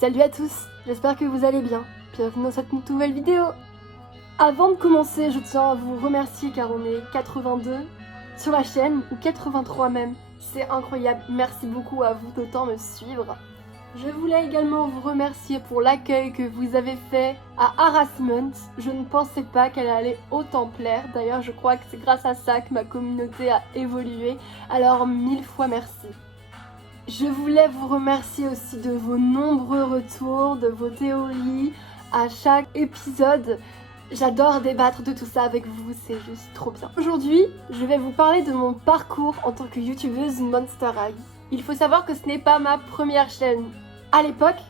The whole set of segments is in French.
Salut à tous, j'espère que vous allez bien. Bienvenue dans cette nouvelle vidéo. Avant de commencer, je tiens à vous remercier car on est 82 sur la chaîne, ou 83 même. C'est incroyable, merci beaucoup à vous d'autant me suivre. Je voulais également vous remercier pour l'accueil que vous avez fait à Harassment. Je ne pensais pas qu'elle allait autant plaire. D'ailleurs, je crois que c'est grâce à ça que ma communauté a évolué. Alors, 1000 fois merci. Je voulais vous remercier aussi de vos nombreux retours, de vos théories à chaque épisode. J'adore débattre de tout ça avec vous, c'est juste trop bien. Aujourd'hui, je vais vous parler de mon parcours en tant que youtubeuse Monster High. Il faut savoir que ce n'est pas ma première chaîne. À l'époque,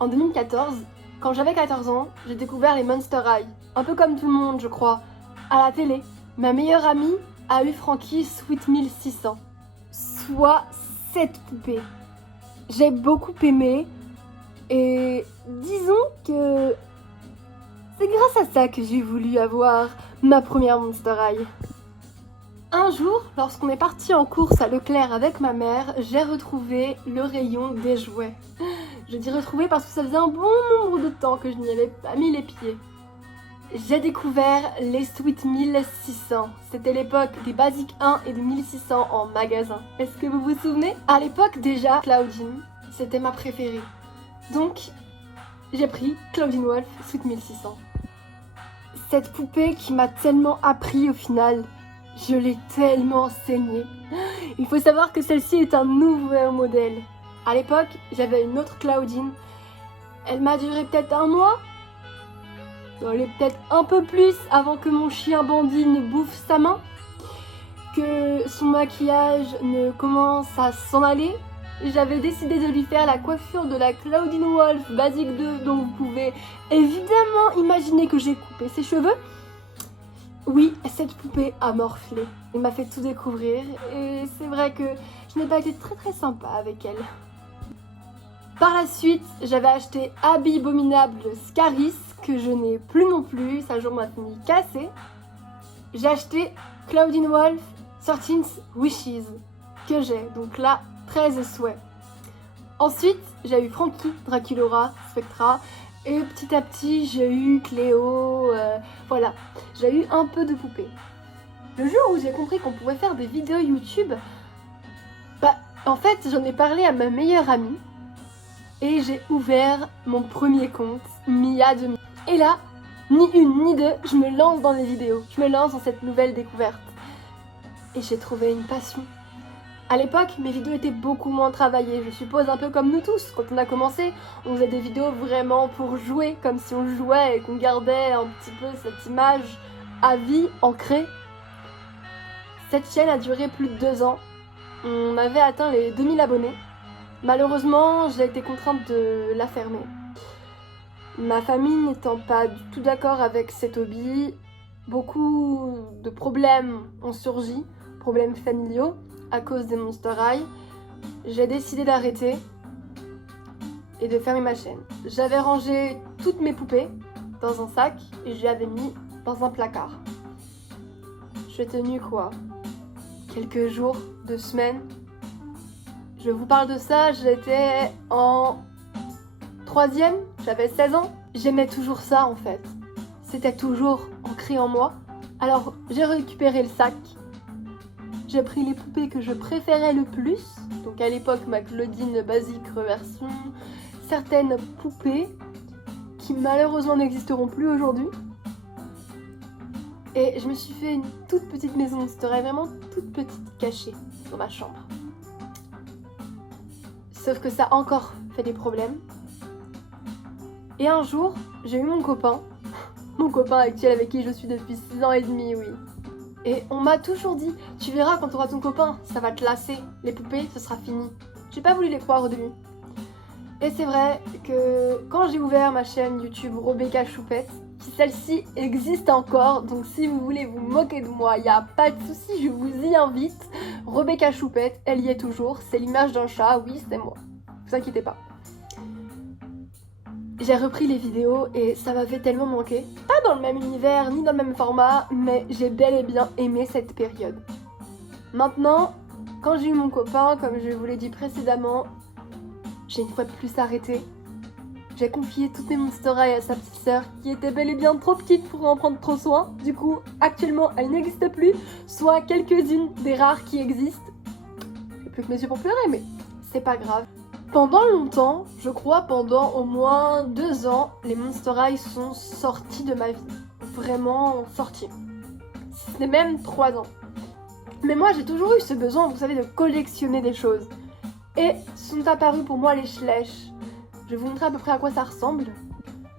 en 2014, quand j'avais 14 ans, j'ai découvert les Monster High. Un peu comme tout le monde, je crois. À la télé, ma meilleure amie a eu Frankie Sweet 1600. Soit cette poupée. J'ai beaucoup aimé et disons que c'est grâce à ça que j'ai voulu avoir ma première Monster High. Un jour, lorsqu'on est parti en course à Leclerc avec ma mère, j'ai retrouvé le rayon des jouets. Je dis retrouvé parce que ça faisait un bon nombre de temps que je n'y avais pas mis les pieds. J'ai découvert les Sweet 1600. C'était l'époque des Basic 1 et des 1600 en magasin. Est-ce que vous vous souvenez? À l'époque déjà, Claudine, c'était ma préférée. Donc, j'ai pris Claudine Wolf Sweet 1600. Cette poupée qui m'a tellement appris au final. Je l'ai tellement saignée. Il faut savoir que celle-ci est un nouveau modèle. À l'époque, j'avais une autre Claudine. Elle m'a duré peut-être un mois. Peut-être un peu plus avant que mon chien bandit ne bouffe sa main. Que son maquillage ne commence à s'en aller. J'avais décidé de lui faire la coiffure de la Claudine Wolf Basic 2, donc vous pouvez évidemment imaginer que j'ai coupé ses cheveux. Oui, cette poupée a morflé. Elle m'a fait tout découvrir et c'est vrai que je n'ai pas été très sympa avec elle. Par la suite, j'avais acheté Abominable Scaris, que je n'ai plus non plus, sa jambe m'a fini cassée. J'ai acheté Claudine Wolf 13 Wishes, que j'ai, donc là, 13 souhaits. Ensuite, j'ai eu Frankie, Draculaura, Spectra, et petit à petit, j'ai eu Cléo, voilà. J'ai eu un peu de poupées. Le jour où j'ai compris qu'on pouvait faire des vidéos YouTube, en fait, j'en ai parlé à ma meilleure amie, et j'ai ouvert mon premier compte, Mia 2000. Et là, ni une ni deux, je me lance dans les vidéos. Je me lance dans cette nouvelle découverte. Et j'ai trouvé une passion. À l'époque, mes vidéos étaient beaucoup moins travaillées. Je suppose un peu comme nous tous. Quand on a commencé, on faisait des vidéos vraiment pour jouer, comme si on jouait et qu'on gardait un petit peu cette image à vie ancrée. Cette chaîne a duré plus de 2 ans. On avait atteint les 2000 abonnés. Malheureusement, j'ai été contrainte de la fermer. Ma famille n'étant pas du tout d'accord avec cet hobby, beaucoup de problèmes ont surgi, problèmes familiaux, à cause des Monster High. J'ai décidé d'arrêter et de fermer ma chaîne. J'avais rangé toutes mes poupées dans un sac et je les avais mis dans un placard. J'ai tenu quoi? Quelques jours, 2 semaines. Je vous parle de ça, j'étais en 3e, j'avais 16 ans. J'aimais toujours ça en fait. C'était toujours ancré en moi. Alors j'ai récupéré le sac. J'ai pris les poupées que je préférais le plus. Donc à l'époque ma Claudine Basic Reversion. Certaines poupées qui malheureusement n'existeront plus aujourd'hui. Et je me suis fait une toute petite maison Monster High, vraiment toute petite, cachée dans ma chambre. Sauf que ça a encore fait des problèmes. Et un jour, j'ai eu mon copain actuel avec qui je suis depuis 6 ans et demi, oui. Et on m'a toujours dit, tu verras quand tu auras ton copain, ça va te lasser, les poupées, ce sera fini. J'ai pas voulu les croire au début. Et c'est vrai que quand j'ai ouvert ma chaîne YouTube Rebecca Choupette, celle-ci existe encore, donc si vous voulez vous moquer de moi, il n'y a pas de souci, je vous y invite. Rebecca Choupette, elle y est toujours, c'est l'image d'un chat, oui c'est moi, vous inquiétez pas. J'ai repris les vidéos et ça m'avait tellement manqué. Pas dans le même univers, ni dans le même format, mais j'ai bel et bien aimé cette période. Maintenant, quand j'ai eu mon copain, comme je vous l'ai dit précédemment, j'ai une fois de plus arrêté. j'ai confié toutes mes Monster High à sa petite sœur qui était bel et bien trop petite pour en prendre trop soin. Du coup, actuellement, elles n'existent plus, soit quelques-unes des rares qui existent. J'ai plus que mes yeux pour pleurer, mais c'est pas grave. Pendant longtemps, je crois pendant au moins 2 ans, les Monster High sont sortis de ma vie. Vraiment sortis. C'était même 3 ans. Mais moi, j'ai toujours eu ce besoin, vous savez, de collectionner des choses. Et sont apparus pour moi les Schleich. Je vais vous montrer à peu près à quoi ça ressemble.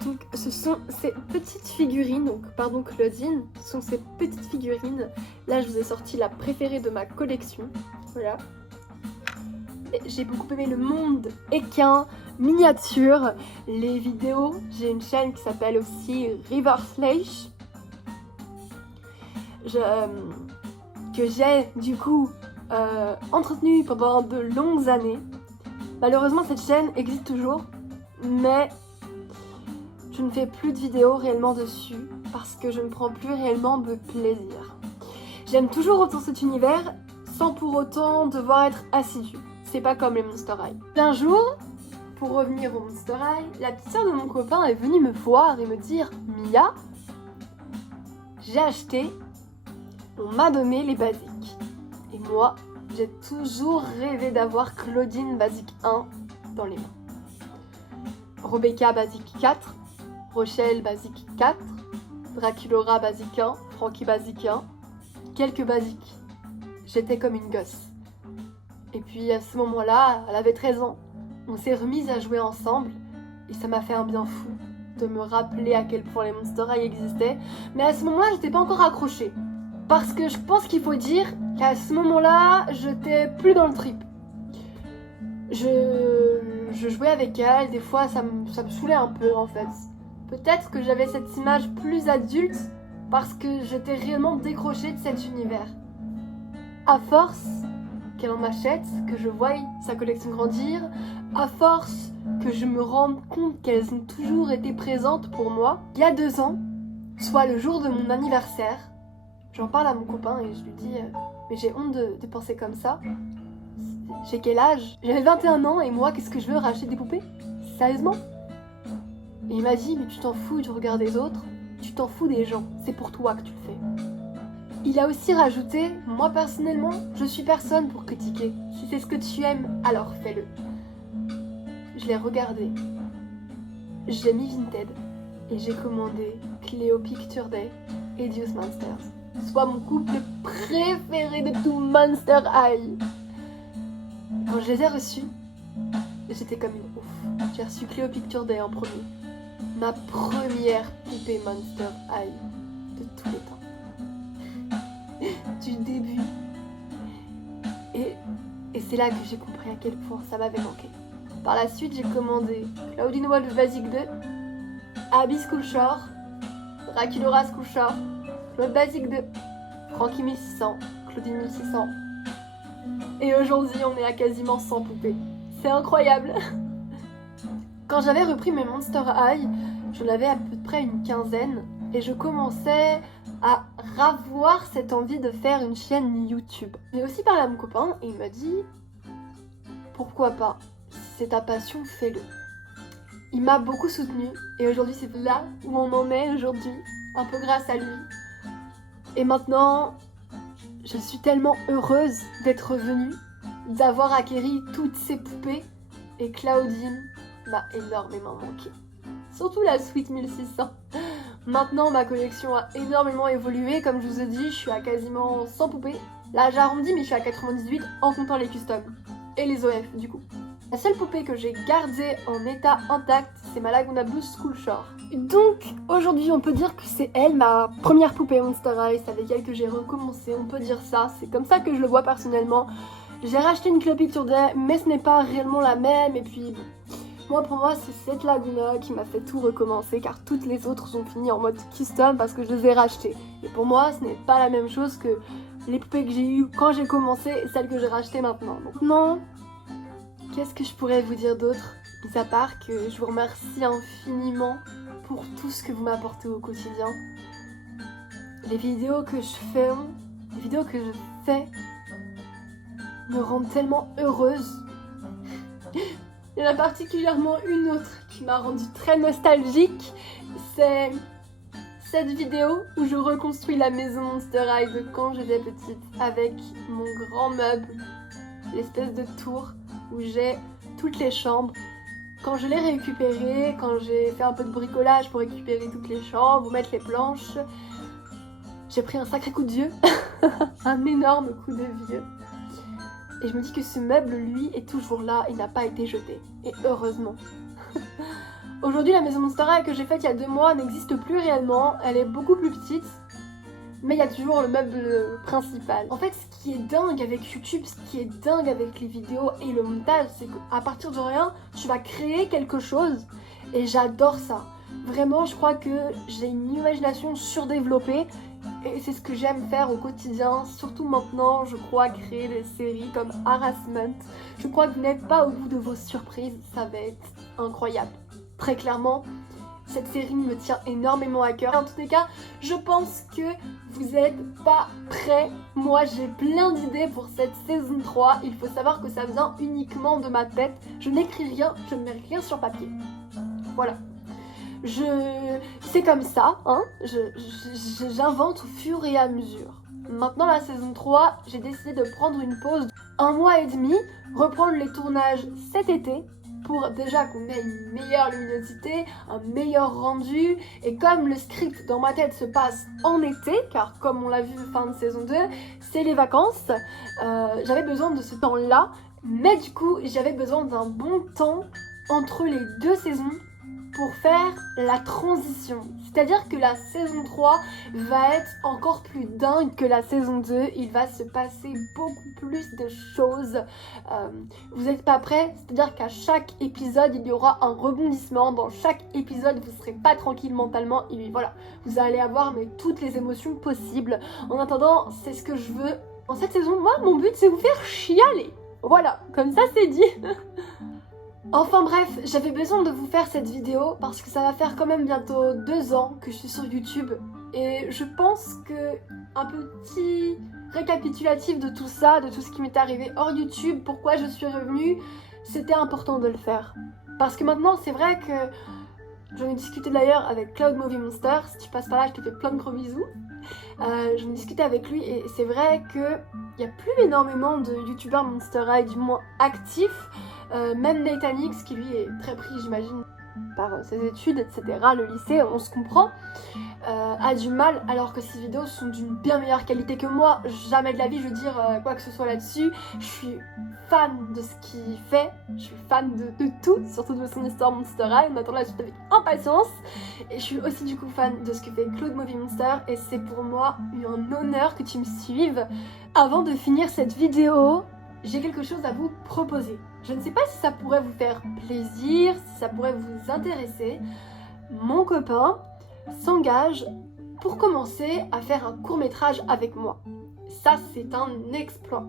Donc ce sont ces petites figurines, donc pardon Claudine, ce sont ces petites figurines. Là je vous ai sorti la préférée de ma collection. Voilà. J'ai beaucoup aimé le monde équin, miniature, les vidéos. J'ai une chaîne qui s'appelle aussi River Schleich. Que j'ai du coup entretenue pendant de longues années. Malheureusement cette chaîne existe toujours, mais je ne fais plus de vidéos réellement dessus parce que je ne prends plus réellement de plaisir. J'aime toujours autant cet univers sans pour autant devoir être assidue. C'est pas comme les Monster High. Un jour, pour revenir aux Monster High, la petite sœur de mon copain est venue me voir et me dire « Mia, j'ai acheté, on m'a donné les basiques. » Et moi, j'ai toujours rêvé d'avoir Claudine Basique 1 dans les mains. Rebecca Basique 4, Rochelle Basique 4, Draculaura Basique 1, Frankie Basique 1, quelques basiques. J'étais comme une gosse. Et puis à ce moment-là, elle avait 13 ans. On s'est remises à jouer ensemble et ça m'a fait un bien fou de me rappeler à quel point les Monster High existaient. Mais à ce moment-là, j'étais pas encore accrochée. Parce que je pense qu'il faut dire qu'à ce moment-là, j'étais plus dans le trip. Je jouais avec elle, des fois ça me saoulait un peu en fait. Peut-être que j'avais cette image plus adulte parce que j'étais réellement décrochée de cet univers. À force qu'elle en achète, que je voie sa collection grandir, à force que je me rende compte qu'elles ont toujours été présentes pour moi, il y a 2 ans, soit le jour de mon anniversaire, j'en parle à mon copain et je lui dis mais j'ai honte de penser comme ça. J'ai quel âge? J'avais 21 ans et moi qu'est-ce que je veux, racheter des poupées? Sérieusement? Et il m'a dit mais tu t'en fous du regard des autres, tu t'en fous des gens, c'est pour toi que tu le fais. Il a aussi rajouté, moi personnellement, je suis personne pour critiquer. Si c'est ce que tu aimes, alors fais-le. Je l'ai regardé, j'ai mis Vinted et j'ai commandé Cleo Picture Day et Deuce Monsters. Soit mon couple préféré de tout Monster High. Quand je les ai reçus, j'étais comme une ouf. J'ai reçu Cleo Picture Day en premier. Ma première poupée Monster High de tous les temps. Du début. Et c'est là que j'ai compris à quel point ça m'avait manqué. Par la suite, j'ai commandé Claudine Wolf Basic 2, Abby School Shore, Draculaura School Shore, Claude Basic 2, Frankie 1600, Claudine 1600. Et aujourd'hui, on est à quasiment 100 poupées. C'est incroyable. Quand j'avais repris mes Monster High, j'en avais à peu près une quinzaine et je commençais à ravoir cette envie de faire une chaîne YouTube. J'ai aussi parlé à mon copain et il m'a dit pourquoi pas, si c'est ta passion, fais-le. Il m'a beaucoup soutenue et aujourd'hui c'est là où on en est aujourd'hui, un peu grâce à lui. Et maintenant, je suis tellement heureuse d'être venue, d'avoir acquéri toutes ces poupées et Claudine m'a énormément manqué. Surtout la Sweet 1600. Maintenant, ma collection a énormément évolué. Comme je vous ai dit, je suis à quasiment 100 poupées. Là, j'arrondis, mais je suis à 98 en comptant les customs. Et les OF, du coup. La seule poupée que j'ai gardée en état intact, c'est ma Laguna Blue School Shore. Donc, aujourd'hui, on peut dire que c'est elle, ma première poupée Monster High. C'est avec elle que j'ai recommencé, on peut dire ça. C'est comme ça que je le vois personnellement. J'ai racheté une Cleo Picture Day, mais ce n'est pas réellement la même. Et puis... pour moi, c'est cette Laguna qui m'a fait tout recommencer car toutes les autres sont finies en mode custom parce que je les ai rachetées. Et pour moi, ce n'est pas la même chose que les poupées que j'ai eues quand j'ai commencé et celles que j'ai rachetées maintenant. Donc non, qu'est-ce que je pourrais vous dire d'autre? Mis à part que je vous remercie infiniment pour tout ce que vous m'apportez au quotidien. Les vidéos que je fais me rendent tellement heureuse. Il y en a particulièrement une autre qui m'a rendue très nostalgique. C'est cette vidéo où je reconstruis la maison Monster High de quand j'étais petite avec mon grand meuble, l'espèce de tour où j'ai toutes les chambres. Quand je l'ai récupéré, quand j'ai fait un peu de bricolage pour récupérer toutes les chambres, mettre les planches, j'ai pris un sacré coup de vieux, un énorme coup de vieux. Et je me dis que ce meuble, lui, est toujours là, il n'a pas été jeté. Et heureusement. Aujourd'hui, la maison Monster High que j'ai faite il y a 2 mois n'existe plus réellement, elle est beaucoup plus petite. Mais il y a toujours le meuble principal. En fait, ce qui est dingue avec YouTube, ce qui est dingue avec les vidéos et le montage, c'est qu'à partir de rien, tu vas créer quelque chose. Et j'adore ça. Vraiment, je crois que j'ai une imagination surdéveloppée. Et c'est ce que j'aime faire au quotidien, surtout maintenant, je crois, créer des séries comme Harassment. Je crois que vous n'êtes pas au bout de vos surprises, ça va être incroyable. Très clairement, cette série me tient énormément à cœur. En tous les cas, je pense que vous n'êtes pas prêts. Moi, j'ai plein d'idées pour cette saison 3. Il faut savoir que ça vient uniquement de ma tête. Je n'écris rien, je ne mets rien sur papier. Voilà. C'est comme ça, hein. J'invente au fur et à mesure. Maintenant, la saison 3, j'ai décidé de prendre une pause d'1 mois et demi, reprendre les tournages cet été, pour déjà qu'on ait une meilleure luminosité, un meilleur rendu, et comme le script dans ma tête se passe en été, car comme on l'a vu fin de saison 2, c'est les vacances, j'avais besoin de ce temps-là, mais du coup j'avais besoin d'un bon temps entre les 2 saisons pour faire la transition. C'est-à-dire que la saison 3 va être encore plus dingue que la saison 2. Il va se passer beaucoup plus de choses. Vous n'êtes pas prêts? C'est-à-dire qu'à chaque épisode, il y aura un rebondissement. Dans chaque épisode, vous ne serez pas tranquille mentalement. Et voilà, vous allez avoir toutes les émotions possibles. En attendant, c'est ce que je veux. Dans cette saison, moi, mon but, c'est vous faire chialer. Voilà, comme ça, c'est dit. Enfin bref, j'avais besoin de vous faire cette vidéo parce que ça va faire quand même bientôt 2 ans que je suis sur YouTube et je pense que un petit récapitulatif de tout ça, de tout ce qui m'est arrivé hors YouTube, pourquoi je suis revenue, c'était important de le faire. Parce que maintenant c'est vrai que j'en ai discuté d'ailleurs avec Cloud Movie Monster, si tu passes par là je te fais plein de gros bisous. J'en ai discuté avec lui et c'est vrai qu'il n'y a plus énormément de youtubeurs Monster High, du moins actifs. Même Nathan X, qui lui est très pris, j'imagine, par ses études, etc., le lycée, on se comprend, a du mal, alors que ses vidéos sont d'une bien meilleure qualité que moi. Jamais de la vie, je veux dire quoi que ce soit là-dessus. Je suis fan de ce qu'il fait, je suis fan de tout, surtout de son histoire Monster High. On attend la suite avec impatience. Et je suis aussi du coup fan de ce que fait Cloud Movie Monster, et c'est pour moi un honneur que tu me suives. Avant de finir cette vidéo, j'ai quelque chose à vous proposer. Je ne sais pas si ça pourrait vous faire plaisir, si ça pourrait vous intéresser. Mon copain s'engage pour commencer à faire un court-métrage avec moi. Ça, c'est un exploit.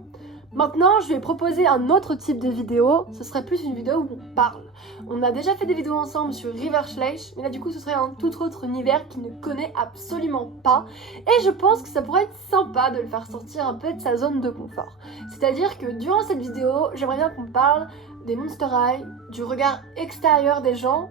Maintenant, je vais proposer un autre type de vidéo. Ce serait plus une vidéo où on parle. On a déjà fait des vidéos ensemble sur River Schleich, mais là du coup ce serait un tout autre univers qu'il ne connaît absolument pas. Et je pense que ça pourrait être sympa de le faire sortir un peu de sa zone de confort. C'est-à-dire que durant cette vidéo, j'aimerais bien qu'on parle des Monster High, du regard extérieur des gens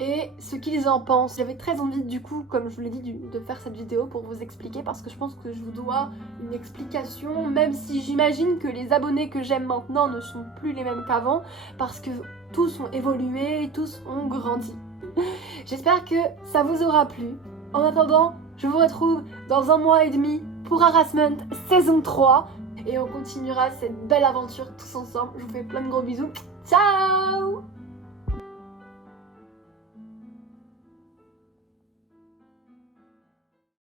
et ce qu'ils en pensent. J'avais très envie du coup, comme je vous l'ai dit, de faire cette vidéo pour vous expliquer, parce que je pense que je vous dois une explication, même si j'imagine que les abonnés que j'aime maintenant ne sont plus les mêmes qu'avant, parce que tous ont évolué, tous ont grandi. J'espère que ça vous aura plu. En attendant, je vous retrouve dans 1 mois et demi pour Harassment saison 3, et on continuera cette belle aventure tous ensemble. Je vous fais plein de gros bisous. Ciao!